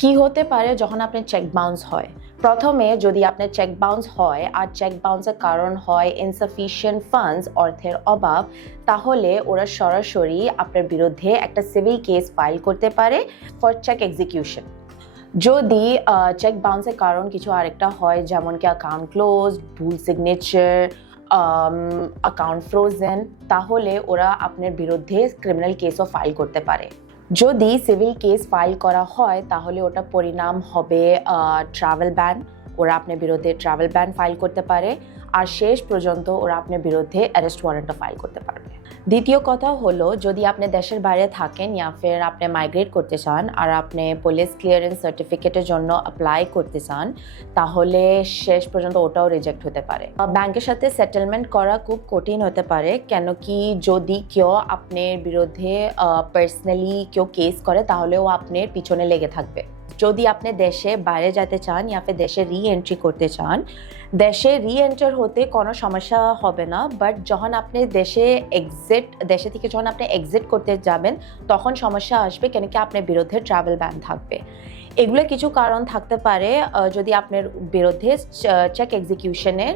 কি হতে পারে যখন আপনার চেক বাউন্স হয়? প্রথমে যদি আপনার চেক বাউন্স হয় আর চেক বাউন্সের কারণ হয় ইনসাফিশিয়েন্ট ফান্ডস, অর্থের অভাব, তাহলে ওরা সরাসরি আপনার বিরুদ্ধে একটা সিভিল কেস ফাইল করতে পারে ফর চেক এক্সিকিউশন। যদি চেক বাউন্সের কারণ কিছু আরেকটা হয়, যেমন কি অ্যাকাউন্ট ক্লোজ, ভুল সিগনেচার, অ্যাকাউন্ট ফ্রোজেন, তাহলে ওরা আপনার বিরুদ্ধে ক্রিমিনাল কেসও ফাইল করতে পারে। যদি সিভিল কেস ফাইল করা হয় তাহলে ওটা পরিণাম হবে ট্রাভেল ব্যান। ওরা আপনার বিরুদ্ধে ট্রাভেল ব্যান ফাইল করতে পারে, আর শেষ পর্যন্ত ওরা আপনার বিরুদ্ধে অ্যারেস্ট ওয়ারেন্টও ফাইল করতে পারবে। দ্বিতীয় কথা হলো, যদি আপনি দেশের বাইরে থাকেন ইয়া ফের আপনি মাইগ্রেট করতে চান আর আপনি পুলিশ ক্লিয়ারেন্স সার্টিফিকেটের জন্য অ্যাপ্লাই করতে চান, তাহলে শেষ পর্যন্ত ওটাও রিজেক্ট হতে পারে। ব্যাংকের সাথে সেটেলমেন্ট করা খুব কঠিন হতে পারে, কেন কি যদি কেউ আপনার বিরুদ্ধে পার্সোনালি কেউ কেস করে তাহলেও আপনার পিছনে লেগে থাকবে। যদি আপনি দেশে বাইরে যেতে চান ইয়া ফির দেশে রি এন্ট্রি করতে চান, দেশে রি এন্টার হতে কোনো সমস্যা হবে না, বাট যখন আপনি দেশে থেকে যখন আপনি এক্সিট করতে যাবেন তখন সমস্যা আসবে, কেন কি আপনার বিরুদ্ধে ট্রাভেল ব্যান থাকবে। এগুলো কিছু কারণ থাকতে পারে যদি আপনার বিরুদ্ধে চেক এক্সিকিউশনের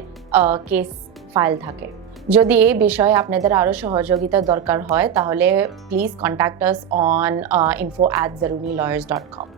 কেস ফাইল থাকে। যদি এই বিষয়ে আপনাদের আরও সহযোগিতা দরকার হয় তাহলে please contact us on info@zarunilawyers.com।